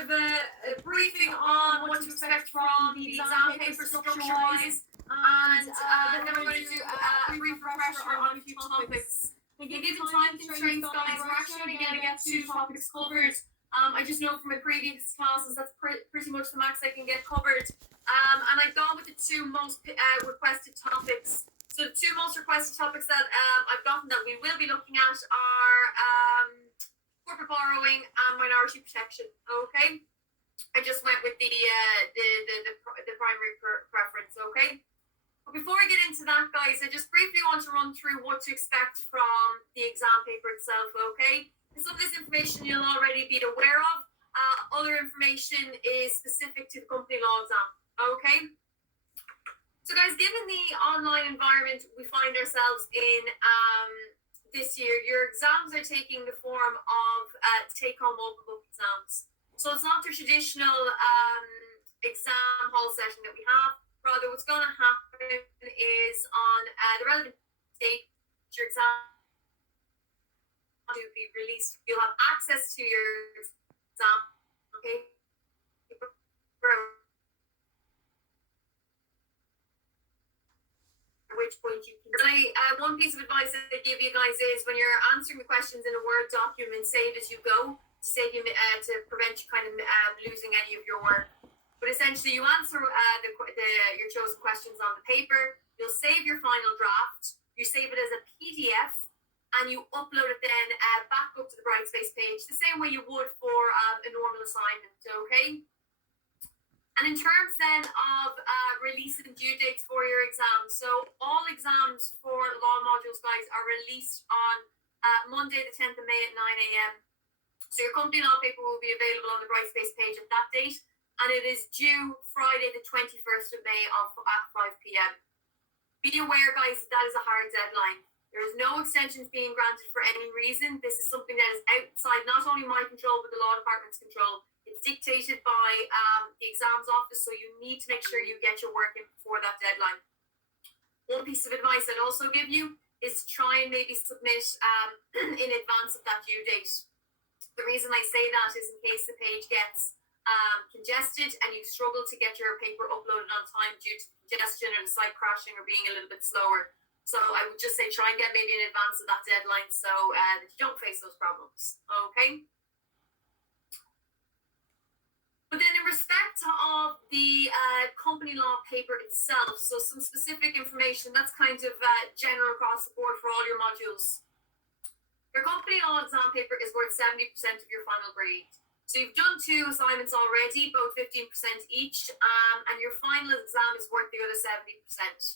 of a briefing on what to expect from the exam paper structure-wise, and then we're going to do a brief refresher on a few topics. Given time constraints, guys, we're actually only going to get 2 topics covered. I just know from my previous classes that's pretty much the max I can get covered. And I've gone with the 2 most requested topics. So the 2 most requested topics that I've gotten that we will be looking at are corporate borrowing and minority protection. Okay, I just went with the primary preference. Okay, but before I get into that, guys, I just briefly want to run through what to expect from the exam paper itself. Okay, and some of this information you'll already be aware of. Other information is specific to the company law exam. Okay. So guys, given the online environment we find ourselves in this year, your exams are taking the form of take-home open book exams. So it's not the traditional exam hall session that we have. Rather, what's going to happen is on the relevant date, your exam will be released. You'll have access to your exam, okay? Which point you can. One piece of advice that I give you guys is when you're answering the questions in a Word document, save as you go to save you to prevent you kind of losing any of your work. But essentially, you answer your chosen questions on the paper. You'll save your final draft. You save it as a PDF, and you upload it then back up to the Brightspace page the same way you would for a normal assignment. Okay. And in terms then of release and due dates for your exams, so all exams for law modules, guys, are released on Monday the 10th of May at 9 a.m. So your company law paper will be available on the Brightspace page at that date, and it is due Friday the 21st of May at 5 p.m. Be aware, guys, that is a hard deadline. There is no extensions being granted for any reason. This is something that is outside not only my control, but the law department's control. It's dictated by the exams office, so you need to make sure you get your work in before that deadline. One piece of advice I'd also give you is to try and maybe submit in advance of that due date. The reason I say that is in case the page gets congested and you struggle to get your paper uploaded on time due to congestion or the site crashing or being a little bit slower. So I would just say try and get maybe in advance of that deadline so that you don't face those problems. Okay. But then in respect of the company law paper itself, so some specific information that's kind of general across the board for all your modules. Your company law exam paper is worth 70% of your final grade. So you've done 2 assignments already, both 15% each, and your final exam is worth the other 70%.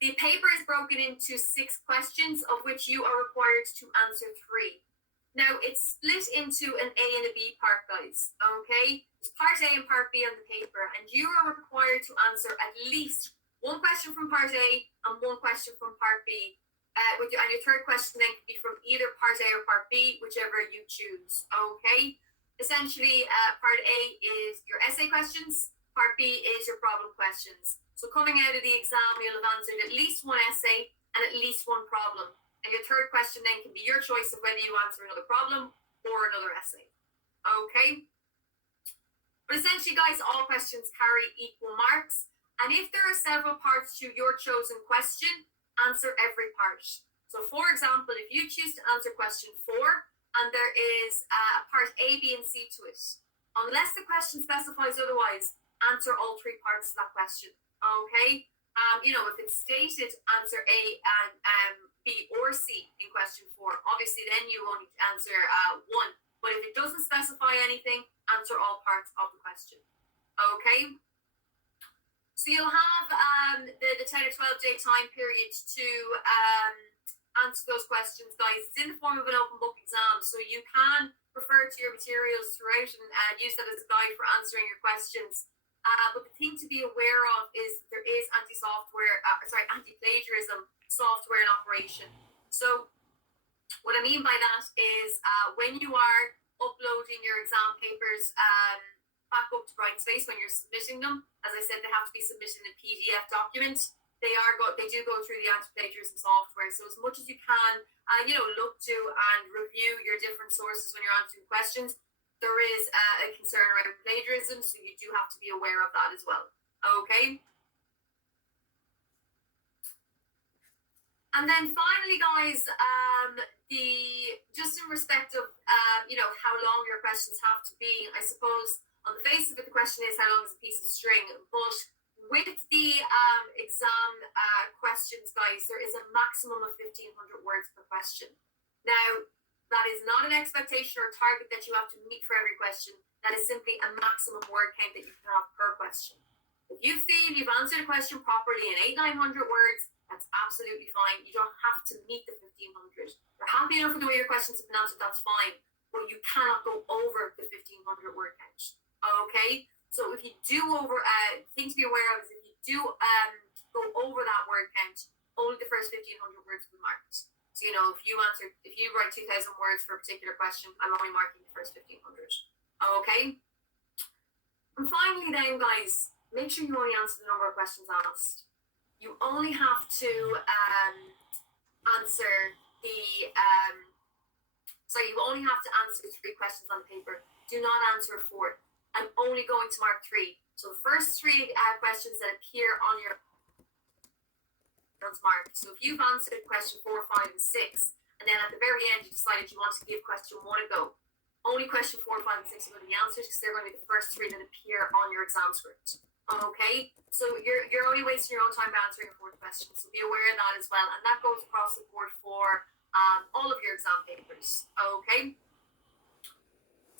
The paper is broken into 6 questions, of which you are required to answer 3. Now, it's split into an A and a B part, guys, okay? There's part A and part B on the paper, and you are required to answer at least 1 question from part A and 1 question from part B. And your third question then can be from either part A or part B, whichever you choose, okay? Essentially, part A is your essay questions, part B is your problem questions. So coming out of the exam, you'll have answered at least 1 essay and at least 1 problem. And your third question then can be your choice of whether you answer another problem or another essay. Okay? But essentially, guys, all questions carry equal marks. And if there are several parts to your chosen question, answer every part. So for example, if you choose to answer question 4 and there is a part A, B, and C to it, unless the question specifies otherwise, answer all 3 parts of that question. Okay? If it's stated, answer A and B or C in question 4. Obviously, then you only answer 1. But if it doesn't specify anything, answer all parts of the question. Okay? So you'll have the 10 or 12 day time period to answer those questions, guys. It's in the form of an open book exam, so you can refer to your materials throughout and use that as a guide for answering your questions. But the thing to be aware of is there is anti-plagiarism software in operation. So what I mean by that is when you are uploading your exam papers back up to Brightspace, when you're submitting them, as I said, they have to be submitted in a PDF document. They do go through the anti-plagiarism software. So as much as you can, look to and review your different sources when you're answering questions. there is a concern around plagiarism, so you do have to be aware of that as well. Okay. And then finally, guys, just in respect of how long your questions have to be, I suppose on the face of it, the question is how long is a piece of string? But with the exam questions, guys, there is a maximum of 1,500 words per question. Now, that is not an expectation or target that you have to meet for every question. That is simply a maximum word count that you can have per question. If you feel you've answered a question properly in 800-900 words, that's absolutely fine. You don't have to meet the 1,500. You're happy enough with the way your questions have been answered, that's fine. But you cannot go over the 1,500 word count. Okay? So if you do thing to be aware of is if you do go over that word count, only the first 1,500 words will be marked. So, if you write 2,000 words for a particular question, I'm only marking the first 1,500. Okay? And finally then, guys, make sure you only answer the number of questions asked. You only have to you only have to answer 3 questions on the paper. Do not answer a 4th. I'm only going to mark 3. So the first 3 questions that appear on your marked. So if you've answered question 4, 5, and 6, and then at the very end you decided you want to give question 1 a go, only question 4, 5, and 6 are going to be answered because they're going to be the first 3 that appear on your exam script. Okay, so you're only wasting your own time by answering a 4th question. So be aware of that as well, and that goes across the board for all of your exam papers. Okay.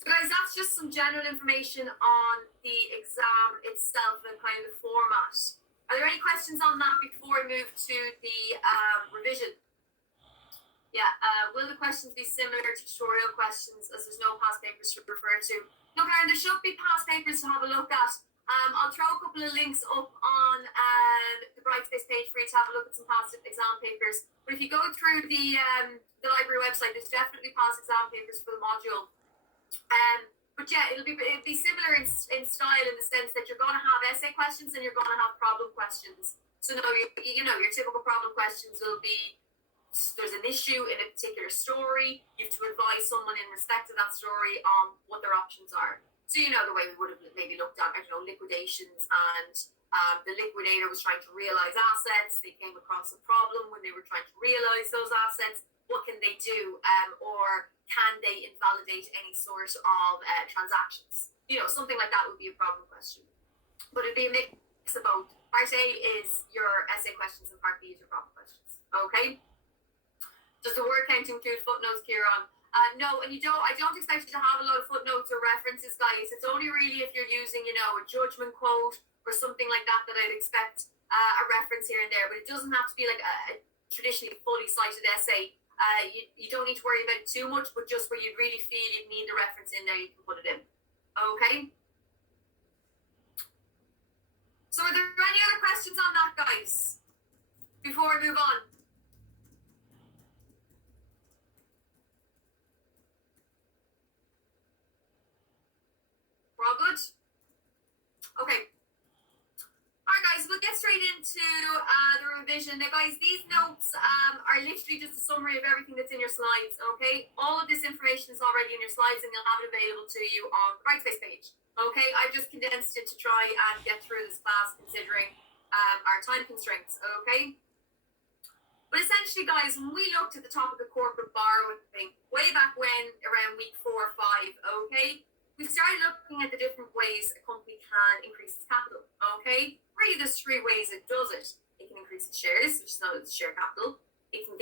So guys, that's just some general information on the exam itself and kind of the format. Are there any questions on that before we move to the revision? Yeah, will the questions be similar to tutorial questions as there's no past papers to refer to? No, Karen, there should be past papers to have a look at. I'll throw a couple of links up on the Brightspace page for you to have a look at some past exam papers. But if you go through the library website, there's definitely past exam papers for the module. But yeah, it'll be similar in style in the sense that you're going to have essay questions and you're going to have problem questions. So no, your typical problem questions will be there's an issue in a particular story. You have to advise someone in respect to that story on what their options are. So the way we would have maybe looked at, liquidations, and the liquidator was trying to realize assets. They came across a problem when they were trying to realize those assets. What can they do? Or can they invalidate any sort of transactions? Something like that would be a problem question. But it'd be a mix of both. Part A is your essay questions and part B is your problem questions. Okay? Does the word count include footnotes, Kieran? No, and I don't expect you to have a lot of footnotes or references, guys. It's only really if you're using, a judgment quote or something like that I'd expect a reference here and there. But it doesn't have to be like a traditionally fully cited essay. You don't need to worry about it too much, but just where you really feel you need the reference in there, you can put it in. Okay? So are there any other questions on that, guys? Before we move on? We're all good? Okay. Alright guys, we'll get straight into the revision. Now guys, these notes are literally just a summary of everything that's in your slides, okay? All of this information is already in your slides and you'll have it available to you on the Brightspace page. Okay, I've just condensed it to try and get through this class considering our time constraints, okay? But essentially guys, when we looked at the topic of corporate borrowing way back when, around week 4 or 5, okay? We started looking at the different ways a company can increase its capital, okay? Really, there's 3 ways it does it. It can increase its shares, which is known as share capital. It can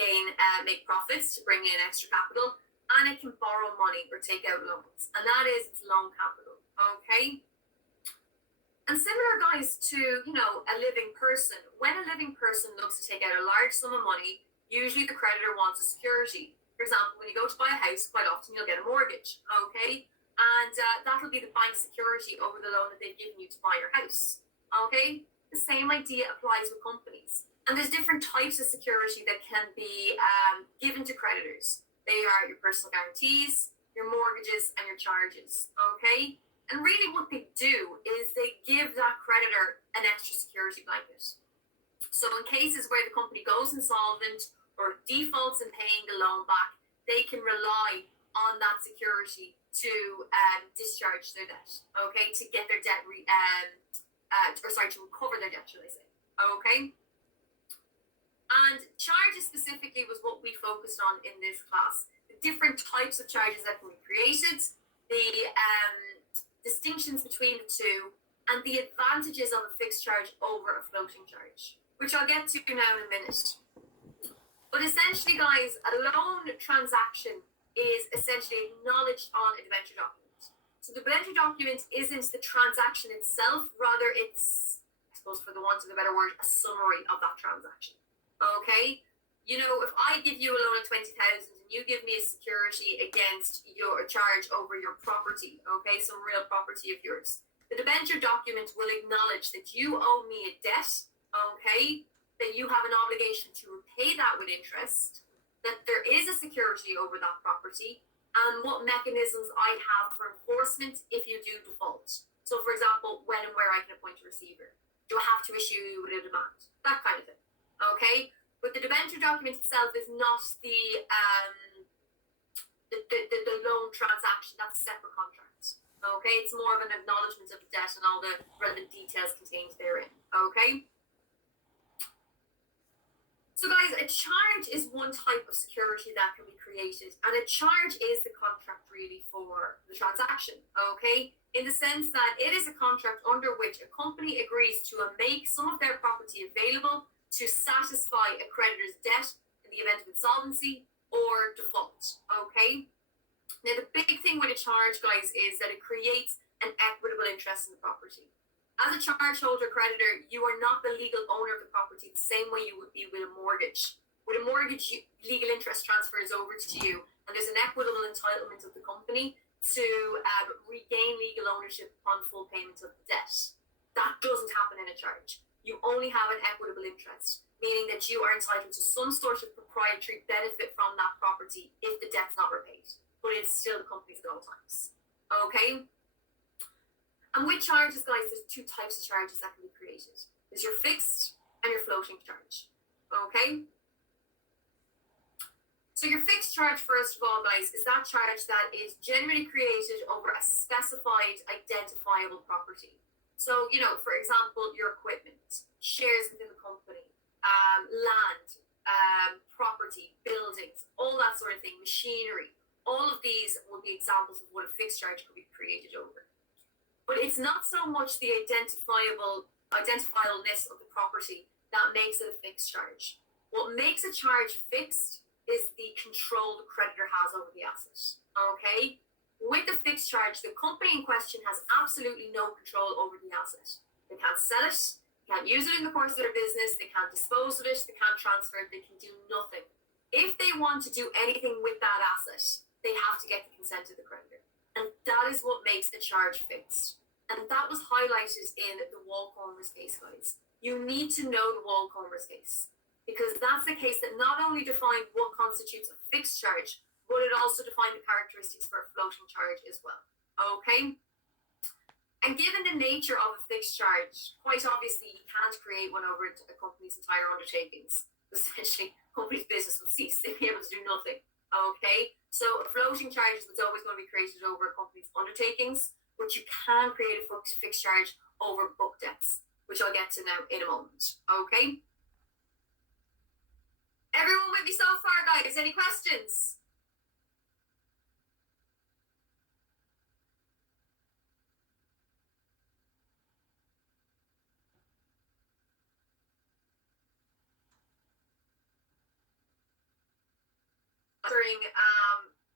make profits to bring in extra capital. And it can borrow money or take out loans. And that is its loan capital, okay? And similar, guys, to, a living person. When a living person looks to take out a large sum of money, usually the creditor wants a security. For example, when you go to buy a house, quite often you'll get a mortgage, okay? And that'll be the bank security over the loan that they've given you to buy your house. Okay? The same idea applies with companies. And there's different types of security that can be given to creditors. They are your personal guarantees, your mortgages, and your charges. Okay? And really what they do is they give that creditor an extra security blanket. So in cases where the company goes insolvent or defaults in paying the loan back, they can rely on that security to discharge their debt, okay, to get their debt, to recover their debt, should I say, okay? And charges specifically was what we focused on in this class. The different types of charges that can be created, the distinctions between the two, and the advantages of a fixed charge over a floating charge, which I'll get to now in a minute. But essentially, guys, a loan transaction is essentially acknowledged on a debenture document. So the debenture document isn't the transaction itself, rather it's, I suppose for the want of a better word, a summary of that transaction. Okay? You know, if I give you a loan of 20,000 and you give me a security against your charge over your property, okay, some real property of yours, the debenture document will acknowledge that you owe me a debt, okay, that you have an obligation to repay that with interest, that there is a security over that property, and what mechanisms I have for enforcement if you do default. So, for example, when and where I can appoint a receiver. Do I have to issue you with a demand? That kind of thing. Okay? But the debenture document itself is not the loan transaction. That's a separate contract. Okay? It's more of an acknowledgement of the debt and all the relevant details contained therein. Okay? So guys, a charge is one type of security that can be created, and a charge is the contract really for the transaction, okay? In the sense that it is a contract under which a company agrees to make some of their property available to satisfy a creditor's debt in the event of insolvency or default, okay? Now the big thing with a charge, guys, is that it creates an equitable interest in the property. As a charge holder creditor, you are not the legal owner of the property the same way you would be with a mortgage. With a mortgage, legal interest transfers over to you, and there's an equitable entitlement of the company to regain legal ownership upon full payment of the debt. That doesn't happen in a charge. You only have an equitable interest, meaning that you are entitled to some sort of proprietary benefit from that property if the debt's not repaid, but it's still the company's at all times. Okay? And with charges, guys, there's two types of charges that can be created. There's your fixed and your floating charge. Okay? So your fixed charge, first of all, guys, is that charge that is generally created over a specified identifiable property. So, you know, for example, your equipment, shares within the company, land, property, buildings, all that sort of thing, machinery. All of these will be examples of what a fixed charge could be created over. But it's not so much the identifiableness of the property that makes it a fixed charge. What makes a charge fixed is the control the creditor has over the asset. Okay? With the fixed charge, the company in question has absolutely no control over the asset. They can't sell it, they can't use it in the course of their business, they can't dispose of it, they can't transfer it, they can do nothing. If they want to do anything with that asset, they have to get the consent of the creditor. And that is what makes a charge fixed. And that was highlighted in the Walcombers case, guys. You need to know the Walcombers case, because that's the case that not only defined what constitutes a fixed charge, but it also defined the characteristics for a floating charge as well. Okay? And given the nature of a fixed charge, quite obviously you can't create one over a company's entire undertakings. Essentially, a company's business would cease. They'd be able to do nothing. Okay? So a floating charge is what's always going to be created over a company's undertakings, but you can create a fixed charge over book debts, which I'll get to now in a moment. Okay? Everyone with me so far, guys? Any questions?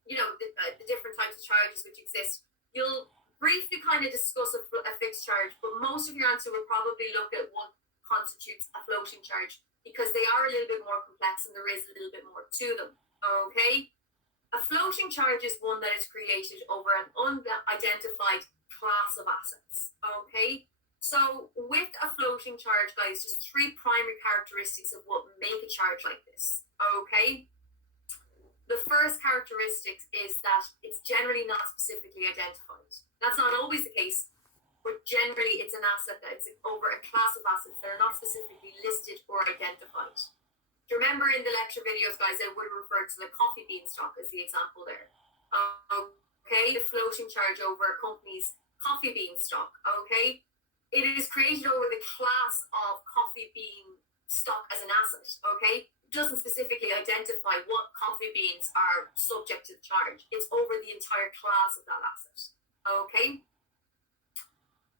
You know, the different types of charges which exist. You'll briefly kind of discuss a fixed charge, but most of your answer will probably look at what constitutes a floating charge, because they are a little bit more complex and there is a little bit more to them. Okay? A floating charge is one that is created over an unidentified class of assets. Okay? So with a floating charge, guys, just three primary characteristics of what make a charge like this. Okay? The first characteristic is that it's generally not specifically identified. That's not always the case, but generally it's an asset that it's over a class of assets that are not specifically listed or identified. Do you remember in the lecture videos, guys, I would refer to the coffee bean stock as the example there? Okay, the floating charge over a company's coffee bean stock. Okay, it is created over the class of coffee bean stock as an asset. Okay, it doesn't specifically identify what coffee beans are subject to the charge. It's over the entire class of that asset. Okay.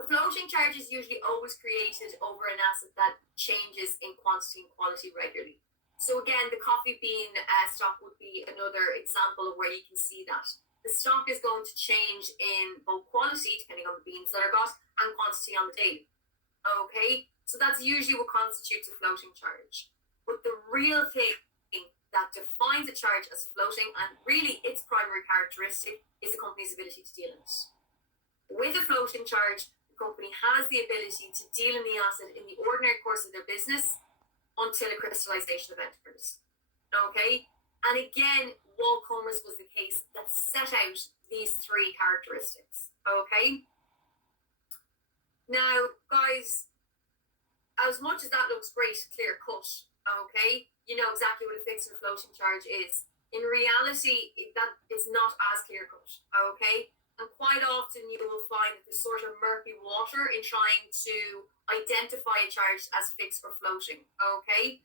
The floating charge is usually always created over an asset that changes in quantity and quality regularly. So again, the coffee bean stock would be another example of where you can see that. The stock is going to change in both quality, depending on the beans that are got, and quantity on the day. Okay, so that's usually what constitutes a floating charge. But the real thing that defines a charge as floating, and really its primary characteristic, is the company's ability to deal in it. With a floating charge, the company has the ability to deal in the asset in the ordinary course of their business until a crystallization event occurs. Okay, and again, Wall Commerce was the case that set out these three characteristics. Okay, now guys, as much as that looks great, clear cut, okay, you know exactly what a fixed and floating charge is. In reality, that it's not as clear cut. Okay, and quite often you will find that there's sort of murky water in trying to identify a charge as fixed or floating. Okay,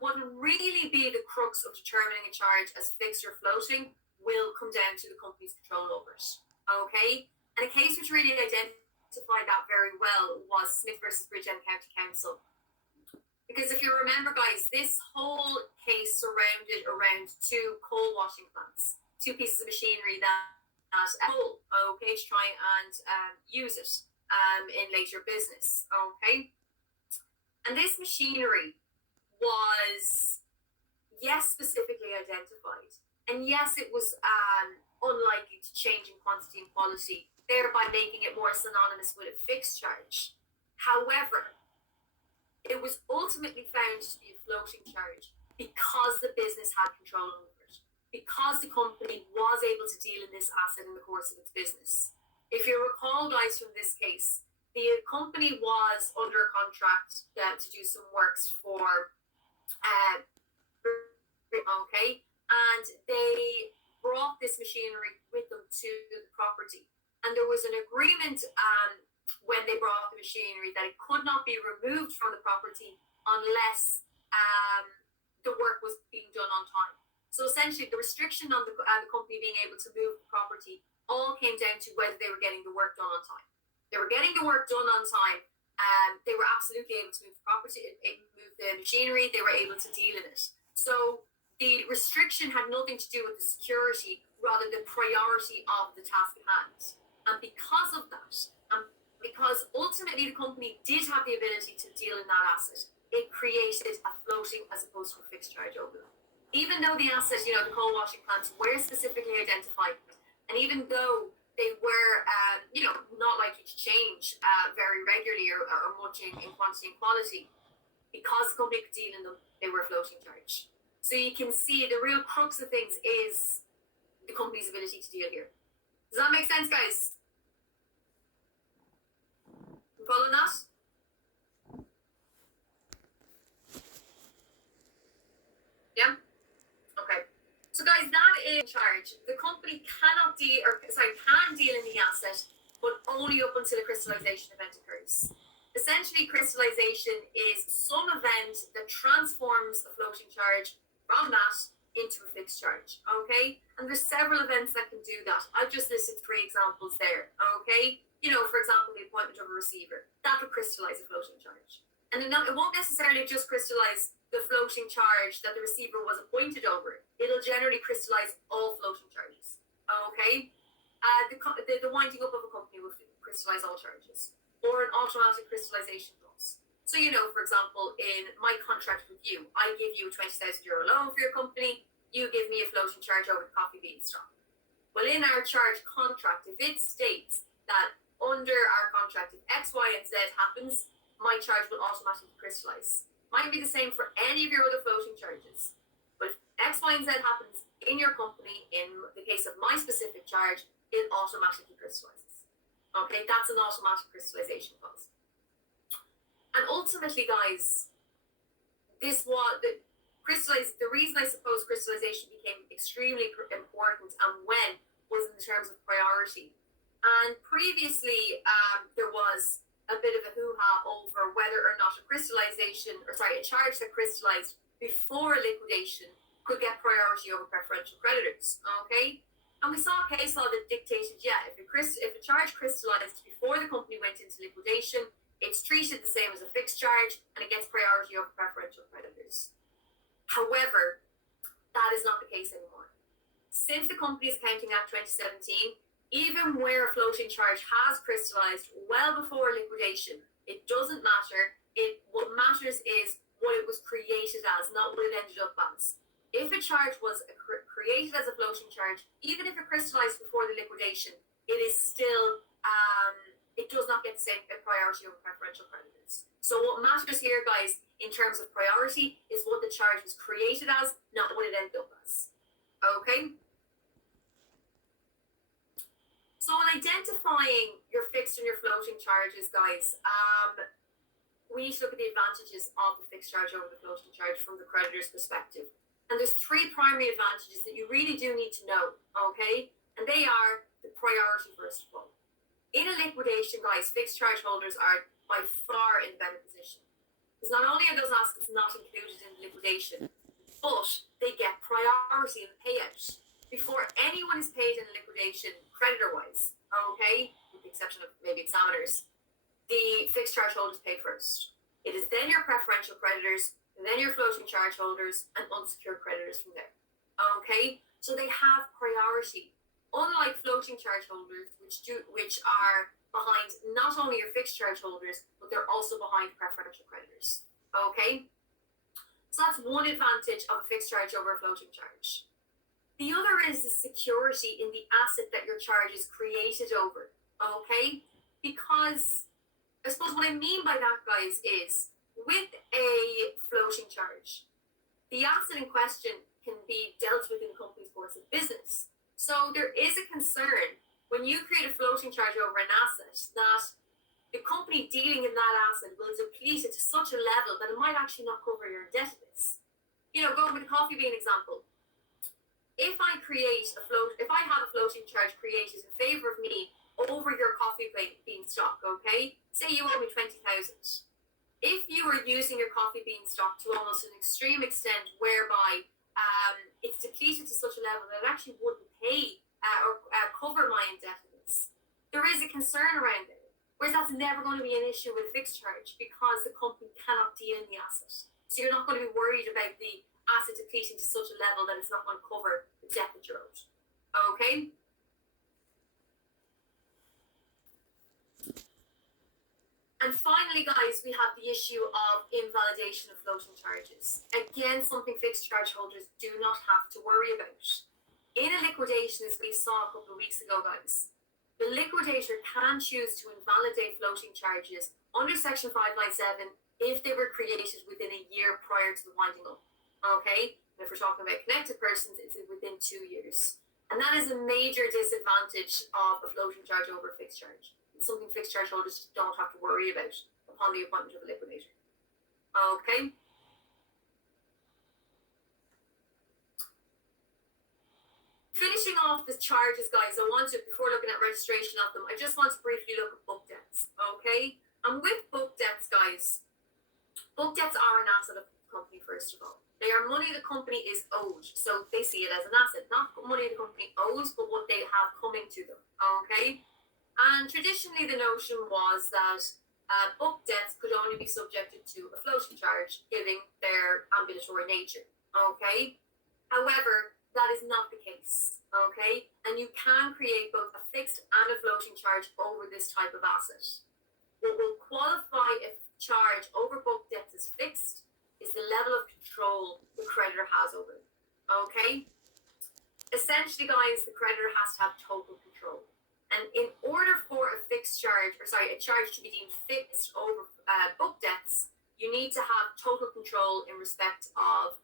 what will really be the crux of determining a charge as fixed or floating will come down to the company's control over it. Okay, and a case which really identified that very well was Smith versus Bridgend County Council. Because if you remember, guys, this whole case surrounded around two coal washing plants, two pieces of machinery that coal, okay, to try and use it in later business. Okay, and this machinery was, yes, specifically identified, and yes, it was unlikely to change in quantity and quality, thereby making it more synonymous with a fixed charge. However, it was ultimately found to be a floating charge because the business had control over it, because the company was able to deal in this asset in the course of its business. If you recall, guys, from this case, the company was under a contract to do some works for okay, and they brought this machinery with them to the property, and there was an agreement when they brought the machinery that it could not be removed from the property unless the work was being done on time. So essentially, the restriction on the company being able to move the property all came down to whether they were getting the work done on time. They were getting the work done on time. They were absolutely able to move the property, move the machinery. They were able to deal in it. So the restriction had nothing to do with the security, rather the priority of the task at hand. And because of that, and because ultimately the company did have the ability to deal in that asset, it created a floating as opposed to a fixed charge over them. Even though the asset, you know, the coal washing plants were specifically identified, and even though they were, you know, not likely to change very regularly or much in quantity and quality, because the company could deal in them, they were a floating charge. So you can see the real crux of things is the company's ability to deal here. Does that make sense, guys? You following that? Yeah? Okay. So guys, that is charge. The company cannot deal, or sorry, can deal in the asset, but only up until a crystallization event occurs. Essentially, crystallization is some event that transforms a floating charge from that into a fixed charge. Okay, and there's several events that can do that. I've just listed 3 examples there. Okay, you know, for example, the appointment of a receiver, that will crystallize a floating charge, and it won't necessarily just crystallize the floating charge that the receiver was appointed over. It'll generally crystallize all floating charges. Okay, the winding up of a company will crystallize all charges, or an automatic crystallization clause. So, you know, for example, in my contract with you, I give you a €20,000 loan for your company. You give me a floating charge over the coffee bean stock. Well, in our charge contract, if it states that under our contract, if X, Y, and Z happens, my charge will automatically crystallize. Might be the same for any of your other floating charges. But if X, Y, and Z happens in your company, in the case of my specific charge, it automatically crystallizes. Okay, that's an automatic crystallization clause. And ultimately, guys, this was the reason I suppose crystallization became extremely important, and when was in terms of priority. And previously, there was a bit of a hoo-ha over whether or not a charge that crystallized before liquidation could get priority over preferential creditors. Okay, and we saw a case law that dictated, if a charge crystallized before the company went into liquidation, it's treated the same as a fixed charge and it gets priority over preferential creditors. However, that is not the case anymore. Since the Companies Accounting Act 2017, even where a floating charge has crystallized well before liquidation, it doesn't matter. What matters is what it was created as, not what it ended up as. If a charge was created as a floating charge, even if it crystallized before the liquidation, it is still, it does not get the same priority over preferential creditors. So what matters here, guys, in terms of priority, is what the charge was created as, not what it ended up as. Okay? So in identifying your fixed and your floating charges, guys, we need to look at the advantages of the fixed charge over the floating charge from the creditor's perspective. And there's three primary advantages that you really do need to know, okay? And they are the priority, first of all. In a liquidation, guys, fixed charge holders are by far in a better position. Because not only are those assets not included in liquidation, but they get priority in the payout before anyone is paid in a liquidation, creditor-wise, okay? With the exception of maybe examiners. The fixed charge holders pay first. It is then your preferential creditors, and then your floating charge holders, and unsecured creditors from there. Okay? So they have priority. Unlike floating charge holders, which are behind not only your fixed charge holders, but they're also behind preferential creditors. Okay? So that's one advantage of a fixed charge over a floating charge. The other is the security in the asset that your charge is created over, okay? Because I suppose what I mean by that, guys, is with a floating charge, the asset in question can be dealt with in the company's course of business. So there is a concern when you create a floating charge over an asset that the company dealing in that asset will deplete it to such a level that it might actually not cover your indebtedness. You know, going with the coffee bean example. If I have a floating charge created in favor of me over your coffee bean stock, okay? Say you owe me 20,000. If you are using your coffee bean stock to almost an extreme extent whereby it's depleted to such a level that it actually wouldn't pay or cover my indebtedness, there is a concern around it. Whereas that's never going to be an issue with a fixed charge because the company cannot deal in the asset. So you're not going to be worried about the asset depleting to such a level that it's not going to cover the debt that you're owed. Okay? And finally, guys, we have the issue of invalidation of floating charges. Again, something fixed charge holders do not have to worry about. In a liquidation, as we saw a couple of weeks ago, guys, the liquidator can choose to invalidate floating charges under Section 597 if they were created within a year prior to the winding up. Okay, and if we're talking about connected persons, it's within 2 years. And that is a major disadvantage of a floating charge over a fixed charge. It's something fixed charge holders don't have to worry about upon the appointment of a liquidator. Okay. Finishing off the charges, guys, before looking at registration of them, I just want to briefly look at book debts. Okay. And with book debts, guys, book debts are an asset of the company, first of all. They are money the company is owed. So they see it as an asset, not money the company owes, but what they have coming to them. Okay? And traditionally the notion was that book debts could only be subjected to a floating charge, given their ambulatory nature. Okay? However, that is not the case. Okay? And you can create both a fixed and a floating charge over this type of asset. What will qualify a charge over book debts as fixed is the level of control the creditor has over it. Okay? Essentially, guys, the creditor has to have total control. And in order for a charge to be deemed fixed over book debts, you need to have total control in respect of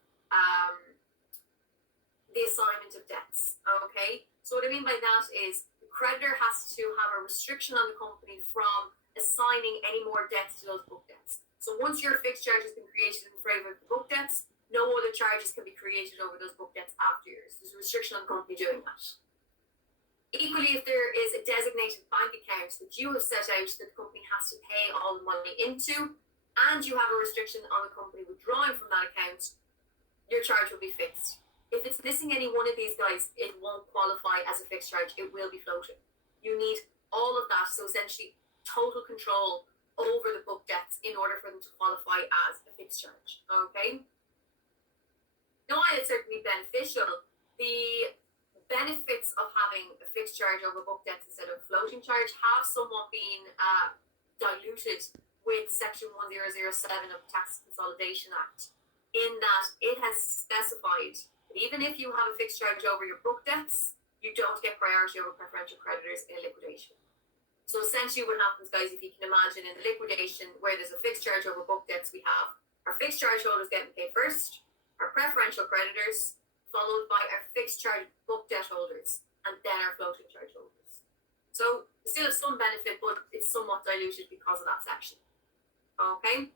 the assignment of debts. Okay? So what I mean by that is the creditor has to have a restriction on the company from assigning any more debts to those book debts. So once your fixed charge has been created in favor of the book debts, no other charges can be created over those book debts after yours. There's a restriction on the company doing that. Equally, if there is a designated bank account that you have set out that the company has to pay all the money into, and you have a restriction on the company withdrawing from that account, your charge will be fixed. If it's missing any one of these guys, it won't qualify as a fixed charge. It will be floating. You need all of that. So essentially, total control over the book debts in order for them to qualify as a fixed charge. Okay? Now, while it's certainly beneficial, the benefits of having a fixed charge over book debts instead of floating charge have somewhat been diluted with Section 1007 of the Tax Consolidation Act, in that it has specified that even if you have a fixed charge over your book debts, you don't get priority over preferential creditors in a liquidation. So essentially what happens, guys, if you can imagine in the liquidation where there's a fixed charge over book debts, we have our fixed charge holders getting paid first, our preferential creditors, followed by our fixed charge book debt holders, and then our floating charge holders. So we still have some benefit, but it's somewhat diluted because of that section. Okay?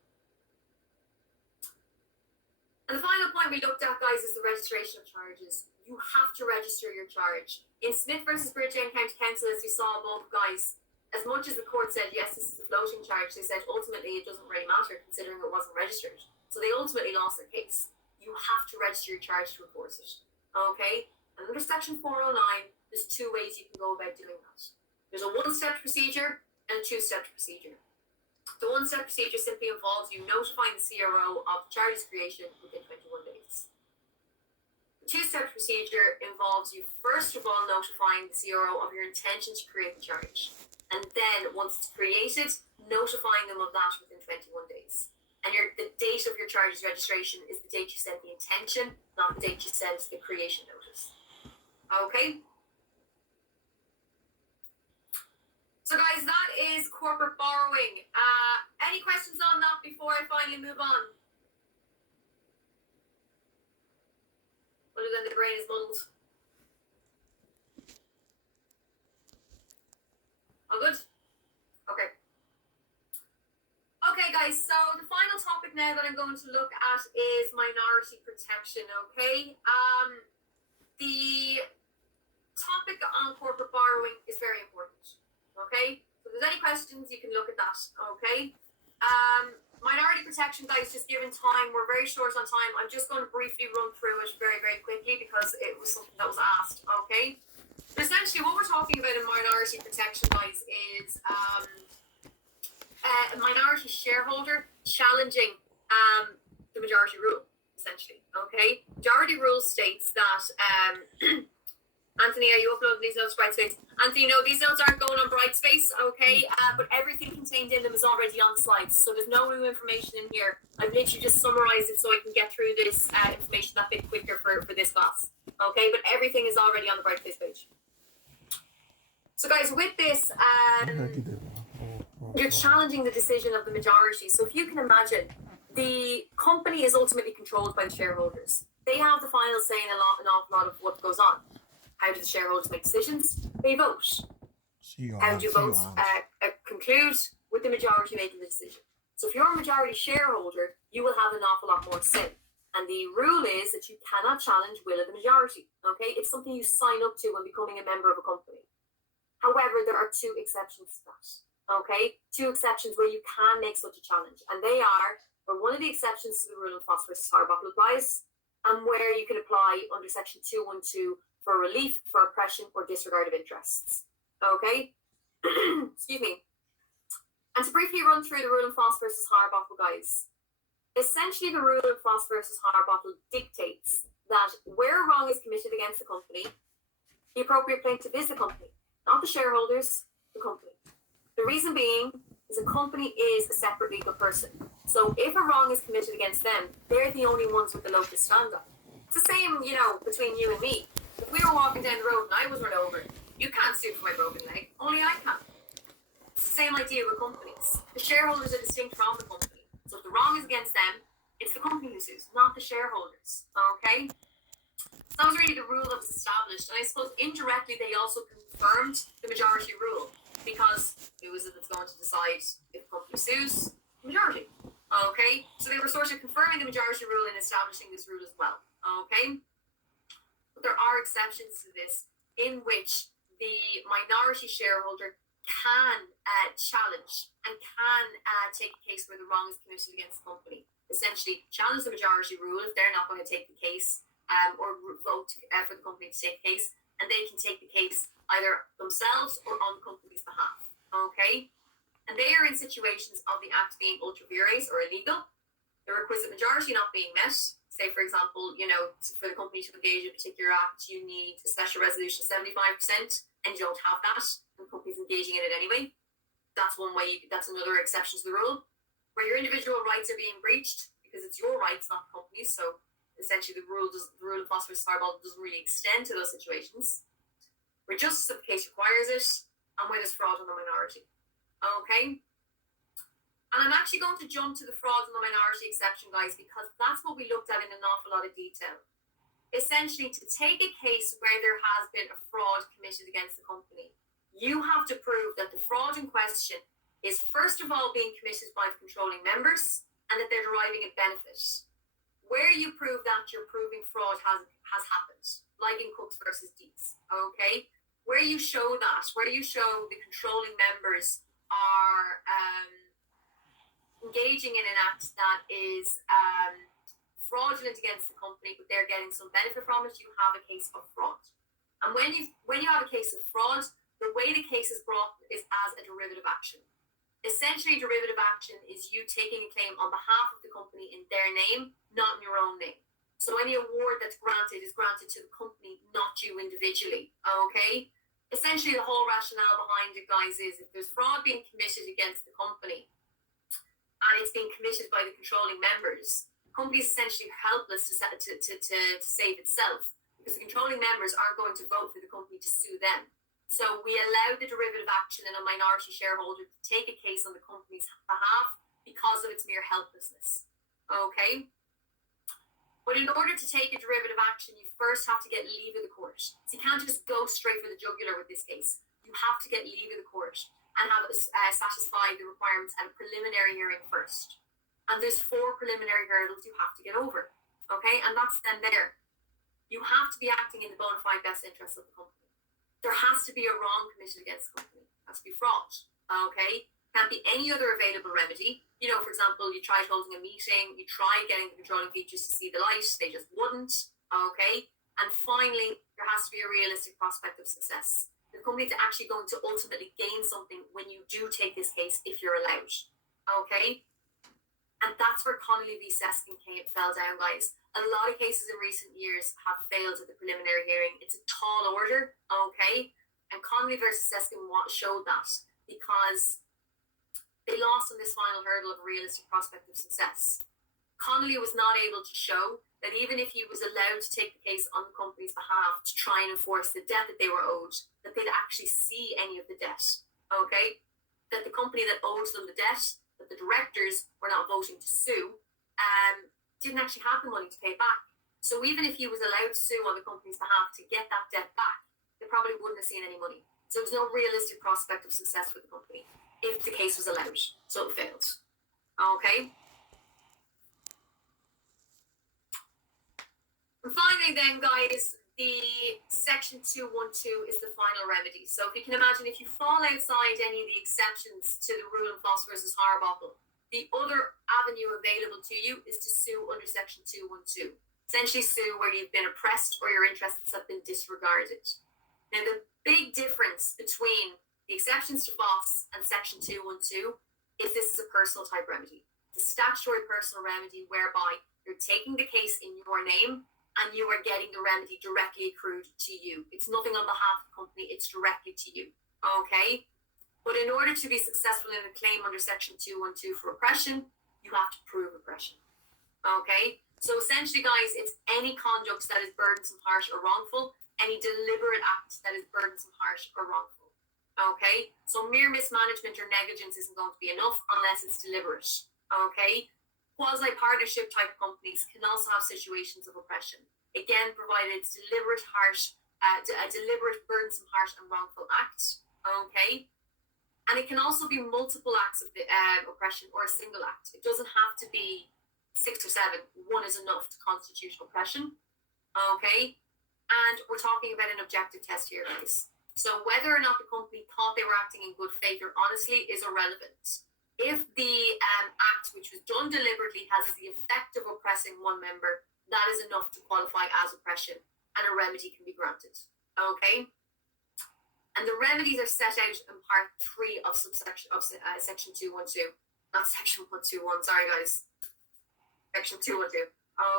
And the final point we looked at, guys, is the registration of charges. You have to register your charge. In Smith versus Bridgend County Council, as we saw above, guys, as much as the court said, yes, this is a floating charge, they said ultimately it doesn't really matter considering it wasn't registered. So they ultimately lost their case. You have to register your charge to enforce it. Okay? And under Section 409, there's two ways you can go about doing that. There's a one-step procedure and a two-step procedure. The one-step procedure simply involves you notifying the CRO of the charge's creation within 21 days. The two-step procedure involves you first of all notifying the CRO of your intention to create the charge. And then, once it's created, notifying them of that within 21 days. And the date of your charge's registration is the date you send the intention, not the date you send the creation notice. Okay? So guys, that is corporate borrowing. Any questions on that before I finally move on? Other than the brain is muddled. All good? Okay. Okay, guys, so the final topic now that I'm going to look at is minority protection, okay? The topic on corporate borrowing is very important, okay? So if there's any questions, you can look at that, okay? Minority protection, guys, just given time, we're very short on time. I'm just going to briefly run through it very, very quickly because it was something that was asked, okay? But essentially, what we're talking about in minority protection, guys, is a minority shareholder challenging the majority rule, essentially, okay? Majority rule states that, Anthony, are you uploading these notes to Brightspace? Anthony, no, these notes aren't going on Brightspace, okay? But everything contained in them is already on the slides, so there's no new information in here. I've literally just summarized it so I can get through this information that bit quicker for this class, okay? But everything is already on the Brightspace page. So guys, with this, you're challenging the decision of the majority. So if you can imagine, the company is ultimately controlled by the shareholders. They have the final say in an awful lot of what goes on. How do the shareholders make decisions? They vote. How do votes conclude? With the majority making the decision. So if you're a majority shareholder, you will have an awful lot more say. And the rule is that you cannot challenge will of the majority. Okay, it's something you sign up to when becoming a member of a company. However, there are two exceptions to that. Okay, two exceptions where you can make such a challenge, and they are where one of the exceptions to the rule in Foss versus Harbottle applies, and where you can apply under Section 212 for relief for oppression or disregard of interests. Okay, excuse me. And to briefly run through the rule in Foss versus Harbottle, guys, essentially the rule in Foss versus Harbottle dictates that where a wrong is committed against the company, the appropriate plaintiff is the company, not the shareholders, the company. The reason being is a company is a separate legal person. So if a wrong is committed against them, they're the only ones with the locus standi. It's the same, between you and me. If we were walking down the road and I was run over, you can't sue for my broken leg, only I can. It's the same idea with companies. The shareholders are distinct from the company. So if the wrong is against them, it's the company who sues, not the shareholders. Okay? So that was really the rule that was established. And I suppose indirectly they also confirmed the majority rule, because who is it that's going to decide if a company sues? The majority. Okay? So they were sort of confirming the majority rule in establishing this rule as well. Okay? But there are exceptions to this in which the minority shareholder can challenge and can take a case where the wrong is committed against the company. Essentially, challenge the majority rule if they're not going to take the case or vote for the company to take the case, and they can take the case either themselves or on the company's behalf. Okay? And they are in situations of the act being ultra vires or illegal, the requisite majority not being met. Say, for example, for the company to engage in a particular act, you need a special resolution of 75%, and you don't have that, and the company's engaging in it anyway. That's one way. That's another exception to the rule. Where your individual rights are being breached because it's your rights, not the company's. So essentially, the rule of phosphorus fireball doesn't really extend to those situations. Where justice of the case requires it, and where there's fraud on the minority. Okay. And I'm actually going to jump to the fraud and the minority exception, guys, because that's what we looked at in an awful lot of detail. Essentially, to take a case where there has been a fraud committed against the company, you have to prove that the fraud in question is, first of all, being committed by the controlling members and that they're deriving a benefit. Where you prove that, you're proving fraud has happened, like in Cooks versus Deeds, okay? Where you show that, where you show the controlling members are engaging in an act that is fraudulent against the company, but they're getting some benefit from it, you have a case of fraud. And when you have a case of fraud, the way the case is brought is as a derivative action. Essentially, derivative action is you taking a claim on behalf of the company in their name, not in your own name. So any award that's granted is granted to the company, not you individually, okay? Essentially, the whole rationale behind it, guys, is if there's fraud being committed against the company, and it's being committed by the controlling members, the company is essentially helpless to save itself, because the controlling members aren't going to vote for the company to sue them. So we allow the derivative action in a minority shareholder to take a case on the company's behalf because of its mere helplessness. Okay? But in order to take a derivative action, you first have to get leave of the court. So you can't just go straight for the jugular with this case. You have to get leave of the court and have satisfied the requirements at a preliminary hearing first. And there's 4 preliminary hurdles you have to get over. Okay? And that's then there. You have to be acting in the bona fide best interests of the company. There has to be a wrong committed against the company. It has to be fraud. Okay? Can't be any other available remedy. For example, you tried holding a meeting, you tried getting the controlling features to see the light, they just wouldn't. Okay? And finally, there has to be a realistic prospect of success. The company is actually going to ultimately gain something when you do take this case, if you're allowed. Okay? And that's where Connolly v. Seskin fell down, guys. A lot of cases in recent years have failed at the preliminary hearing. It's a tall order, okay? And Connolly versus Seskin showed that because they lost on this final hurdle of a realistic prospect of success. Connolly was not able to show that even if he was allowed to take the case on the company's behalf to try and enforce the debt that they were owed, that they'd actually see any of the debt, okay? That the company that owed them the debt, that the directors were not voting to sue, didn't actually have the money to pay back. So even if he was allowed to sue on the company's behalf to get that debt back, they probably wouldn't have seen any money. So there was no realistic prospect of success for the company if the case was allowed. So it failed. Okay? And finally then, guys, the Section 212 is the final remedy. So if you can imagine, if you fall outside any of the exceptions to the rule of phosphorus is Harbottle, the other avenue available to you is to sue under Section 212. Essentially sue where you've been oppressed or your interests have been disregarded. Now, the big difference between the exceptions to FOSS and Section 212 is this is a personal type remedy. It's a statutory personal remedy whereby you're taking the case in your name and you are getting the remedy directly accrued to you. It's nothing on behalf of the company, it's directly to you. Okay? But in order to be successful in a claim under Section 212 for oppression, you have to prove oppression. Okay? So essentially, guys, it's any conduct that is burdensome, harsh, or wrongful, any deliberate act that is burdensome, harsh, or wrongful. Okay? So mere mismanagement or negligence isn't going to be enough unless it's deliberate. Okay? Quasi-partnership type companies can also have situations of oppression. Again, provided it's deliberate, harsh, a deliberate, burdensome, harsh, and wrongful act. Okay? And it can also be multiple acts of oppression or a single act. It doesn't have to be 6 or 7. One is enough to constitute oppression. Okay? And we're talking about an objective test here, guys. So whether or not the company thought they were acting in good faith or honestly is irrelevant. If the act which was done deliberately has the effect of oppressing one member, that is enough to qualify as oppression, and a remedy can be granted. Okay? And the remedies are set out in part 3 of section 212. Not section 121, sorry guys. Section 212.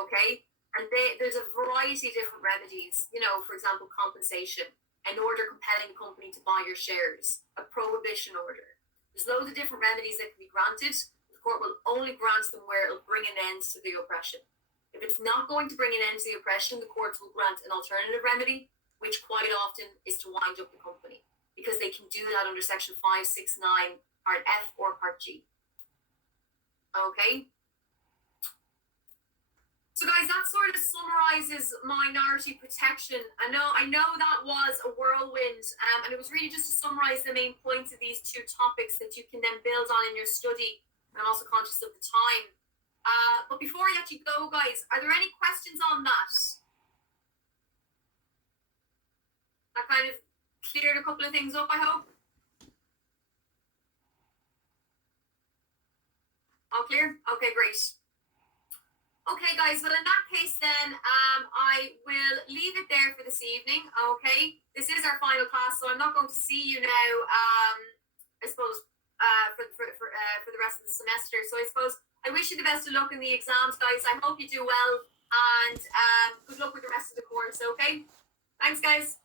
Okay? And there's a variety of different remedies. You know, for example, compensation, an order compelling the company to buy your shares, a prohibition order. There's loads of different remedies that can be granted. The court will only grant them where it'll bring an end to the oppression. If it's not going to bring an end to the oppression, the courts will grant an alternative remedy, which quite often is to wind up the company, because they can do that under section 569, part F or part G. Okay? So guys, that sort of summarizes minority protection. I know that was a whirlwind, and it was really just to summarize the main points of these 2 topics that you can then build on in your study. And I'm also conscious of the time. But before I let you go, guys, are there any questions on that? That kind of cleared a couple of things up, I hope. All clear? Okay, great. Okay, guys, well, in that case, then, I will leave it there for this evening, okay? This is our final class, so I'm not going to see you now, I suppose, for the rest of the semester. So I suppose I wish you the best of luck in the exams, guys. I hope you do well, and good luck with the rest of the course, okay? Thanks, guys.